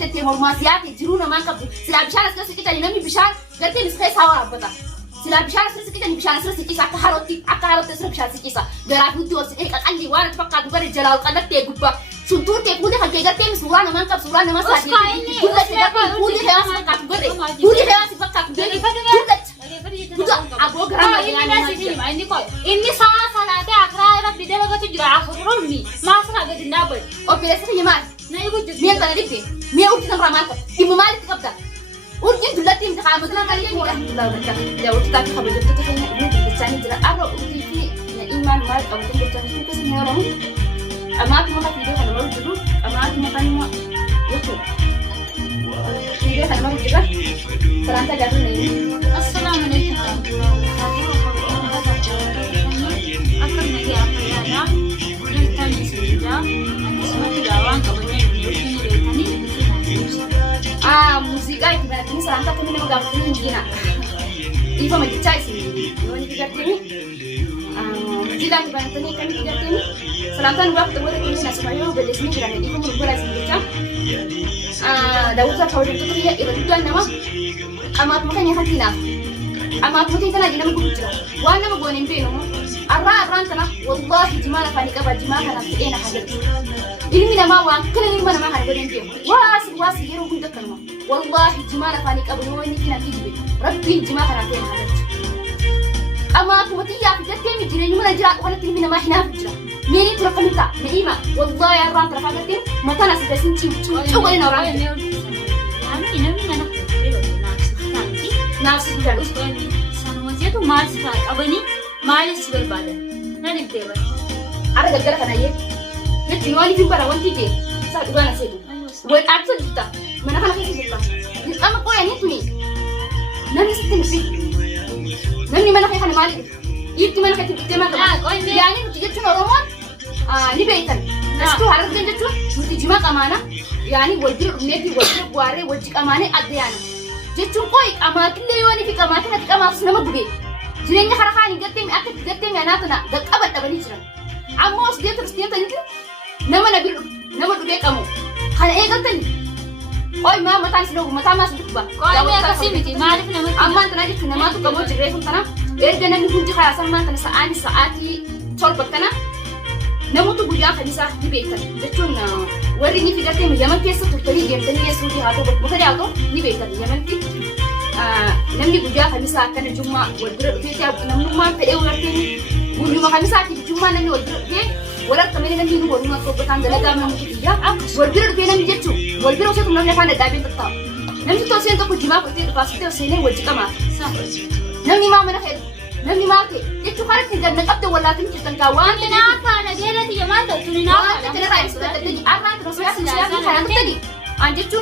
دتي مرماسيات يجرون ما كبو سلا بشان اسكت كده نمي بشان قلت لي سكيس هوا ربطه سلا بشان اسكت كده بشان اسكت كيسا كهروتي سلا بشان كيسا غرا بودي وس ايه قال لي وانا تفقع دبر الجلال قلت غبا شنطور تقولي حاجه قلت لي سورانه ما كب سورانه ما ساعدي قولي هي اسكت كبري قولي هي اسكت كبري أبو غرام إني صلاة أقرأ ربي ده بقى تجرا أخروني ما أسرع قد النابل أو بيرسل يمان نيجي جد مين تناديك مين أوتي تمر ماك إمام مالك تقبل أوتي دلتي متخا مثلا قال لي لا لا أوتي تاكل خبز تتكلم إنك بتساني ترى أنا أوتي في إيمان مالك أو تبتساني كذا نيرهم أما أكمل في ده أنا ما بقول أما أكمل ما يكون في ده أنا ما بقول سلام تجارب السلام عليكم musika ikibaratini salanta kumi na magabatini ngina ipo majichai sini yoni kigatini zila kibaratini kami kigatini salanta nuwa kutoboda kini na sumayo belesini kirane ipo murugura singicha dawuta tawde tukiya ibaduan nama amat makanya hakina amat mutin kana jinam kubujira wana magone mbeno arra tana wallahi jimala fani kaba jimala kana ena hajati ilmi nama wa kala ilmi nama harbadin ke wasi yero gunda kanwa wallahi jimala fani kaba yoni kina kijibe rabbi jimala kana ena hajati ama kumati ya fitate mi jire nyumana jira wala tilmi nama hina fujira meni turakamita neima wallahi arra tana fagati matana sidasin chiu wala na ora ini mana nafsi kan sanawasiya tu maal sifat abani maal sifat bada nani tewa ada gaggara kana ye yetti wani fi bara wanti ke sa dugana sedu wai atun kita mana kana kisi kita ni ama ko yani tuni nani sitin fi nani mana kana mali yitti mana kati tema kana yani nuti jettu romon ni beitan nastu harus jettu nuti jima kamana yani wajir neti wajir buare wajik amane adyana jettu koy amakille yoni fi kamata hat kamas nama buge jirenya harahani gattemi akati gattemi anatana da qabada bani jiran amma os de tristiyata ni nama nabil nama duge kamu kana e gattani koy ma matan sino mata mas dukba koy me kasimiti marif nama amma tana jitu nama to kamo jire sun tana erga nan kunji khaya samman kana saati tolbatana namutu guyyaa kanisaa beektan jechuun warri ni fidatee yaman keessa turtanii deemtanii yesuutii haa ta'u bakka yaa'u ni beektan yamanti namni guyyaa kanisaa akkana jummaa wal bira dhufee namnummaan fedhee walartee guyyuma kanisaati jummaa namni wal bira dhufee walartamee namni nu walumaa sobbataan dalagaa namni guyyaa wal bira dhufee namni jechuun wal bira osoo namni afaan dhadhaabee tattaa'u namni toseen tokko jimaa qottee dhufaasitee oseenee wal jiqamaa namni maa mana fedhu namni maake jechu harati ganna qabde wallaatin jirtan gaa waan ina kana geelati yamaanta tunina kana raayis taddi arra rosoya siyaasa kana taddi an jechu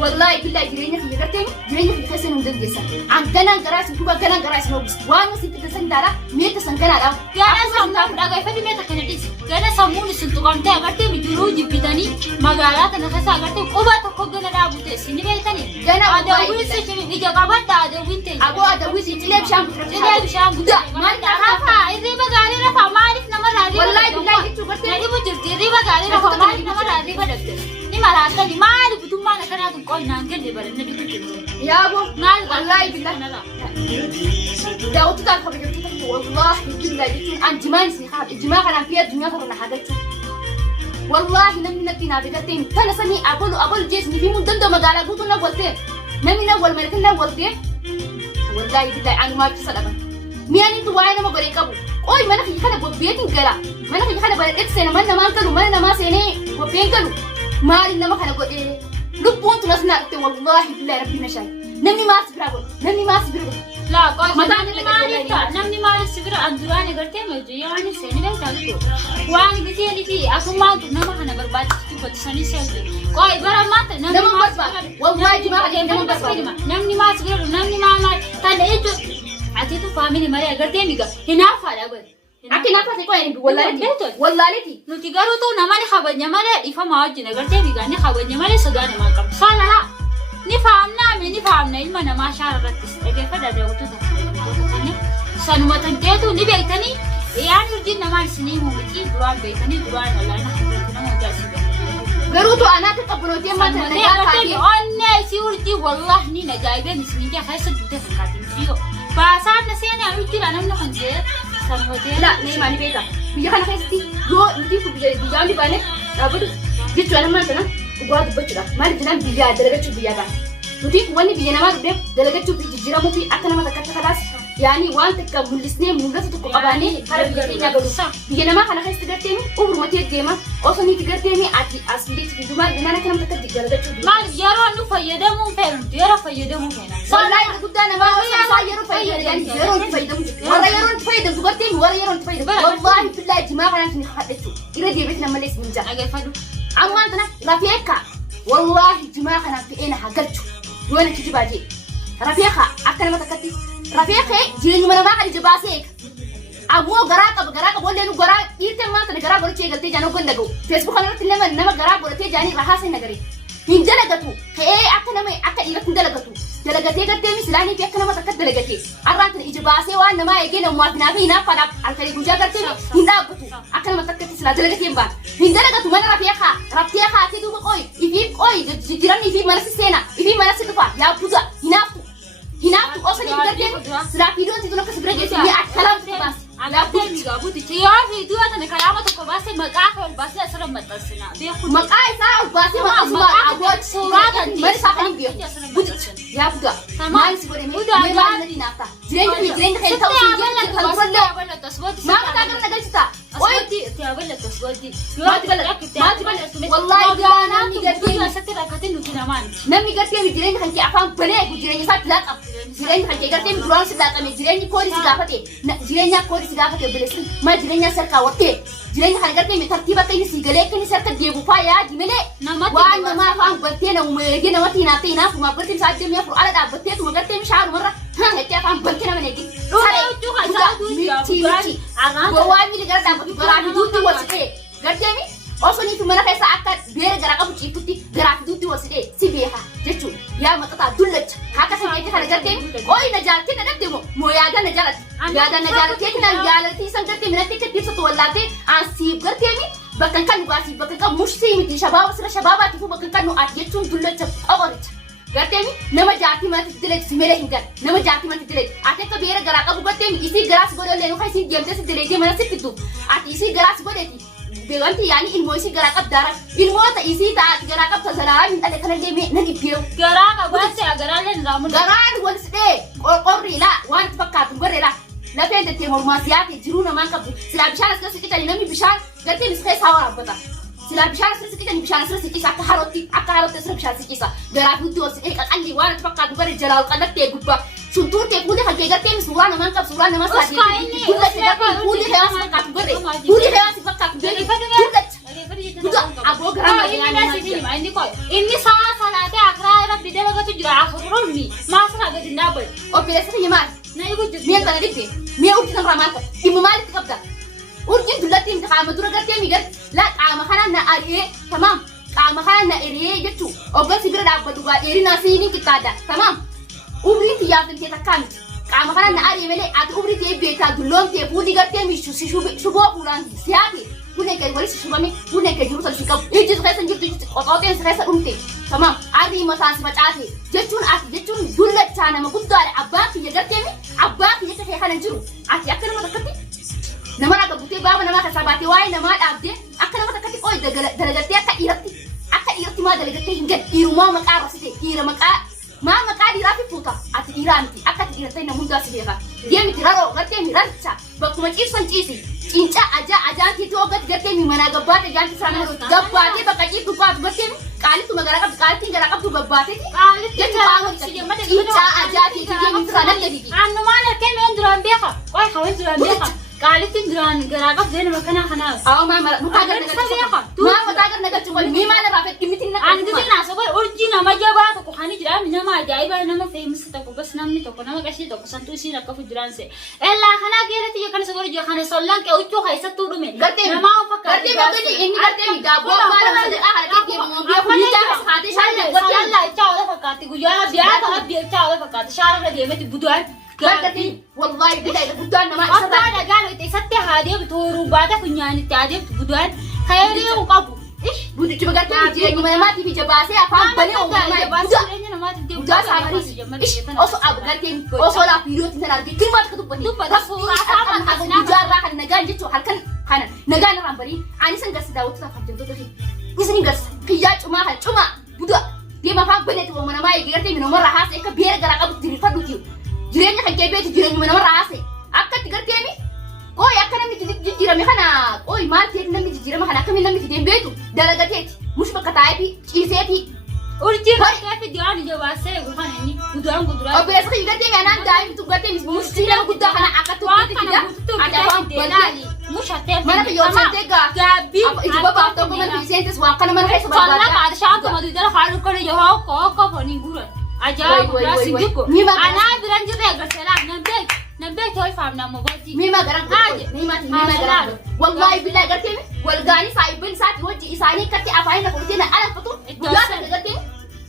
wallahi billahi jireenya fi garteen jireenya fi keessa nun dandeessa an ganaan garaa si kuba ganaan garaa si nobis waan si titta san dara meeta san ganaa dha gana samta daga ifati meeta kana dis gana samuun sin tuqamte agarte bijuru jibbitani magaalaa kana keessa agarte quba tokko gana dhaabute sini beeltani gana adawwisi chimi ija qabadda adawwinte abo adawwisi tileeb shaan buda maal hafa irri magaalaa rafa maalif nama raadi wallahi billahi jechu garteen nadi bujurti irri magaalaa rafa maalif nama raadi badabte ni maraatani maali butummaan kana tun qoy naan gelle baranne bitu yaabo maal wallahi billahi daawtu taa kabajatu wallahi billahi jechu an jimaan si haad jimaa kana fi dunya kana hadachu wallahi namni natti na bigateen kana sani abol jesni fi mun dando magaalaa guutu na golte namni na wal malkan na golte wallahi billahi an ma ci sadaka miyani tu waayna ma gore kabu oy mana fi kana gobbeetin gala mana fi kana bare det sene man man kalu man ma sene gobbeen kalu maali nama kana gode lubbuun tunas na te wallahi billahi rabbi nashay namni ma sibira go namni ma sibira la qoy namni maali sibira andurani garte ma yaani sene be talu waan giteli fi asuma nama kana barbaachiftu batisani sel qoy bara mata namni ma sibira wallahi ma hade namni ma sibira namni ma tale ejo ati tu family mari agarte miga hinafa da bar Aki nafa se ko yani wallahi ti nuti garu to namani khabanya mare ifa maajji nagarte miga ni khabanya mare sagana ma kam salala ni faamna ilma nama shaaratis ege fada da wutu ta sanuma tanteetu ni beektani yani urjin nama isni mu biti duwan beektani duwan Allah na khabatu na mu jasi قروتو أنا تقبلوتي ما تنجاكي أنا سيورتي والله نينا جايبين سنيجا خايسة جوتة فكاتين فيو فصار نسيني أقول ترى أنا منو خنزير سنوتي لا نيجي ماني بيتا بيجي خنا خيستي جو نتيجة بيجامي بانه أبدو جيت أنا ما أنا وقعد بتشرب ما نجنا بيجا درجة شو بيجا نتيجة واني بيجنا ما بدي درجة شو بيجي جرا مو في أكنا ما تكتر خلاص يعني وانت كملسني مولات تكو أباني خرب بيجي نقولو بيجنا ما خنا خيست قرتيني أمور ما تيجي أصلا تقرتيني أتي أصلي في دماغ أنا كنا متكتر درجة شو ما يرى إنه فايدة مو فعلا يرى فايدة مو فعلا والله قلت أنا ما يرون فايدة يعني يرون فايدة ولا يرون فايدة تقرتيني ولا يرون فايدة والله بالله جماعة أنا في خدته يردي بيتنا مليس من جا أجل فدو أما أنتنا رفيقة والله جماعة أنا في أنا حقلته وين تجي باجي رفيقة أكنا ما تكتي رفيقة جيني من ما خلي جباسيك أبو غراك بقول له غراك يتم ما تنا غراك بقول شيء قلتي جانو كندقو فيسبوك أنا قلت لهم إنما غراك بقول تي جاني رحاسة نجري من دلقتو كأي أكنا ما أكنا إيرت دلقتو دلقتي قلتي مسلاني في أكنا ما تكت دلقتي أرانت الإجباسي وأنا ما يجينا موافنا فينا فلا الكلي بوجا قلتي هندا بتو أكنا ما تكت سلا دلقتي ينبان من دلقتو من رفيقة تدو بقوي يفي جيران يفي مرسي سينا يفي مرسي تفا يا بوجا هناك أصلا يقدر سلا فيديو أنت تقولك سبرجي يا كلام بس على تاني قابوتي يا فيديو أنا كلامه تكباس مقاهى والباس أسرع متأسنا بيأخذ مقاهى ساعة والباس ما أسمع أبوات صورات ما يسافرين بيه يا بودا ما يسافرين ما يبغى نافع جرين خير توصيل ما بتقدر نقلتها تقبل تصوتي ما تقبل والله أنا نقدر ستة كاتين نكنا مان نمي قرتي جرين خنكي أفهم بناء وجرين يسات لا جرين خنكي قرتي درون سلاك أمي جرين كوري سلافتي جرين كوري سلافتي بلسن ما جرين سرقة وقتي جرين خنقرتي مترتيبة كني سيجلي كني سرقة ديبو فايا جملة وأنا ما فهم بنتنا ومجينا وتينا تينا وما بنتي مساعد جميع فرو على ده بنتي وما قرتي مش عارف مرة ها هتيا فهم بنتنا من هيك ميتي ووامي اللي قرتها بتقرأ دوتي وسكي قرتيني أصلاً في مرة كيسا أكاد بير غراقة بتشيفتي غراقة دوتي وسكي سيبيها جتشو يا مقطع دلت هكذا سمعتي خلنا قرتيني أوي نجار كنا نقدمه مو يادا نجارت يادا نجارت كنا نجارتي سنقرتي من أنتي كتير ستولاتي عن سيب قرتيني بكن كانوا قاسي بكن كان مش سيمتي شباب سر شباباتي فو بكن كانوا أتيتشون دلت أورت قرتيني نما جاتي ما تدلت سميره هنقر نما جاتي ما تدلت أتيك بير غراقة بقرتيني إسي غراس بقول لينو خايسين ديامتي سدلتي ما نسيبتو أتي إسي غراس بقولتي بيوانتي يعني الموسي غراقة بدارك الموتا إسي تاعت غراقة بتزلال من ألي خلال جيمي نجي بيو غراقة بس غراقة نرامل غراقة ونسدي قرري لا وانت فكات قرري لا فين تتي هرماسيات يجرونا ما كبو سلا بشان سلا سكيتا نمي بشان قلتي مسخي ساوا ربطا سلا بشان سلا سكيتا بشان سلا سكيسا أكهاروتي سلا بشان سكيسا غراقة دوس إيه قال وانت فكات قرري جلال قدك تيغوبا شنطور تقولي خلقي قرتي مسورانا ما نكب سورانا ما سادي قولي خياس فكات قرري قولي خياس فكات قرري أبو غرام إني ساعة صلاة أقرأ ربي ده بقى تجرا أخروني ما أسرع قد النابل أو بيرسل يمان نايقول جد مين تناديك مين أوجد رماتك إمام مالك تقبل أوجد دلتي من قام دورة قرتي ميقر لا قام خنا نأريه تمام قام خنا نأريه جتو أو بس يبرد عبدوا إيري ناسيني كتادا تمام أمري في يافن كي تكامل قام خنا نأريه ملي أت أمري في بيتا دلهم تبودي قرتي مش شو فلان سيابي بني كي وريش شبامي بني كي جروس الشيكاب يجلس خيسن جبت قطعتين خيسن أمتي تمام عادي ما تانس بتعاتي جتون دولة تانا ما كنت على عباك يجرتني عباك يجرتني خلنا نجرو عاتي أكثر ما تكتي نما أنا كبوتي بابا نما كسباتي واي نما أبدي أكثر ما تكتي أوي درجتي أكا ما درجتي هنجد إيرو ما مكار رسيتي إيرو مكار ما مكار يرافي فوتا عاتي إيرانتي أكا إيرتين نمون داسي بيها ديامي ترارو غرتني رانتا بكم تيسن تيسي إنتا أجا كي توقت قرتني منا قبات جانتي سامي قباتي بقى كي قبات قرتني قالت تو مغرقة قالتي غرقة تو قباتي قالت جت قامت إنتا أجا كي تيجي سامي يجي عنو ما نركين من دران بيخا واي خوين دران بيخا قالت دران غرقة زين مكانها خناس أو ما متاجر نقدر مي ما نرافق كميتين أنا كنت ناس أقول أرجينا ما جابها تكوخاني جرام نما جايبها نما فيمس تكو بس نمني تكو نما كشي تكو سنتوسي نكفو جران سي إلا خنا قيرتي يكان سكور جو خنا سولان كأوتشو خايسة تورمي نما أفكر قرتي بقولي إني قرتي دابو ما لما أحد كي بيجي بيجي خاتي شال قرتي لا يتشاو فكاتي قجوا بيا ترى بيتشاو فكاتي شارع رديمة بدوان قرتي والله بداية بدوان ما أصلا قالوا تيساتي هذه بتورو بعد كنيان تادي بدوان خيري وقابو إيش mudichi bagartee jireenya mana maatii fi jabaasee afaan banee uumamaa guddaa saamaris osoo agartee osoo laa viidiyootiin sana argee kilmaat ka dubbate guddaarraa kan nagaan jechuun halkan kana nagaan irraan barii ani san garsi daawwatu fayyadamtoota fi isni garsi kiyyaa cumaa kan cumaa guddaa deema afaan baneetu uumamaa eegartee minomarraa haasee akka beera garaa qabu diriirfadhuuti jireenya kan kee beetu jireenya minomarraa haasee akka itti gartee mi Oi akka namni jijjiirame kana oi maal ta'e namni jijjiirame kana akkamiin namni fideen beetu dalagateeti mush bakka taa'eefi ciiseeti urjii bakka fidiyaan jabaasee gufan inni guduraan obboleessa kiyya gartee anaan daa'imtu gartee mush nama guddaa kana akka tuuteeti fida adabaan bal'aali mush hattee mana kiyya hojjatee gaabbii ijuba baaftoo kuma fiiseentis waan kana mana keessa barbaada falla qaada shaantu madu jala faalu kana yoo ko foni guran ajaa'iba raasi dikko anaa biran jiree garseelaa nambee toy faamna mogoti mima garan mima garan wallahi billahi gartee walgaani saayibin saati wajji isaanii katti afaanii na furtee na alafatu guyyaa sana gartee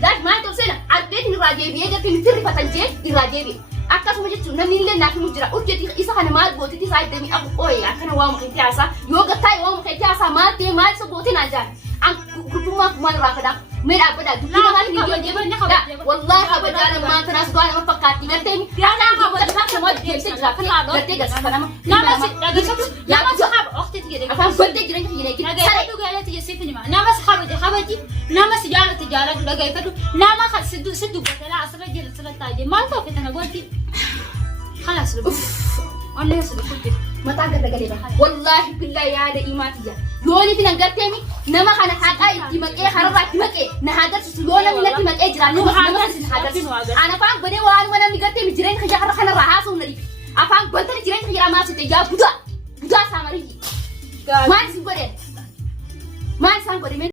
dash maa ta'u seena addeetiin irraa deebi'ee gartee mitirri fatanjee irraa deebi'e akkasuma jechuun namni illee naaf himu jira urjeeti isa kana maal gootitti isaa iddanii abu ooye akkana waa mukeetti haasaa yoo gattaa'e waa mukeetti haasaa maal ta'e maal isa goote naan jaan an gurbummaa kumaan irraa fadaa mee dhaabbadhaa dubbii namaatti viidiyoo deebiin wallahi kabajaa namaa tanaas du'aa nama fakkaatti gartee yaadaan kabajaa nama deebisee jira gartee garsiisa nama si dhageessatu nama si qaba oxteeti jedhee afaan baltee jireenya kiyya eegina saree dhugaaleeti jessiif nima nama si kabaji nama si jaalatu dhagaifatu nama si dubbatee asirra jira asirra taa'ee maal ta'u fetana gooti خلاص والله يصير كل متى قد قلبها والله بالله يا هذا إيماتية يوني في نقطتني نما خنا حقا تمك إيه خربا تمك إيه نهاجر سلونا من تمك إيه جراني أنا فاهم بدي وأنا ما نمي قلتي مجرين خجا خنا رهاس ونري أفهم بنتني جرين خجا ما ستجا بدا سامري ما نسيبه ما نسيبه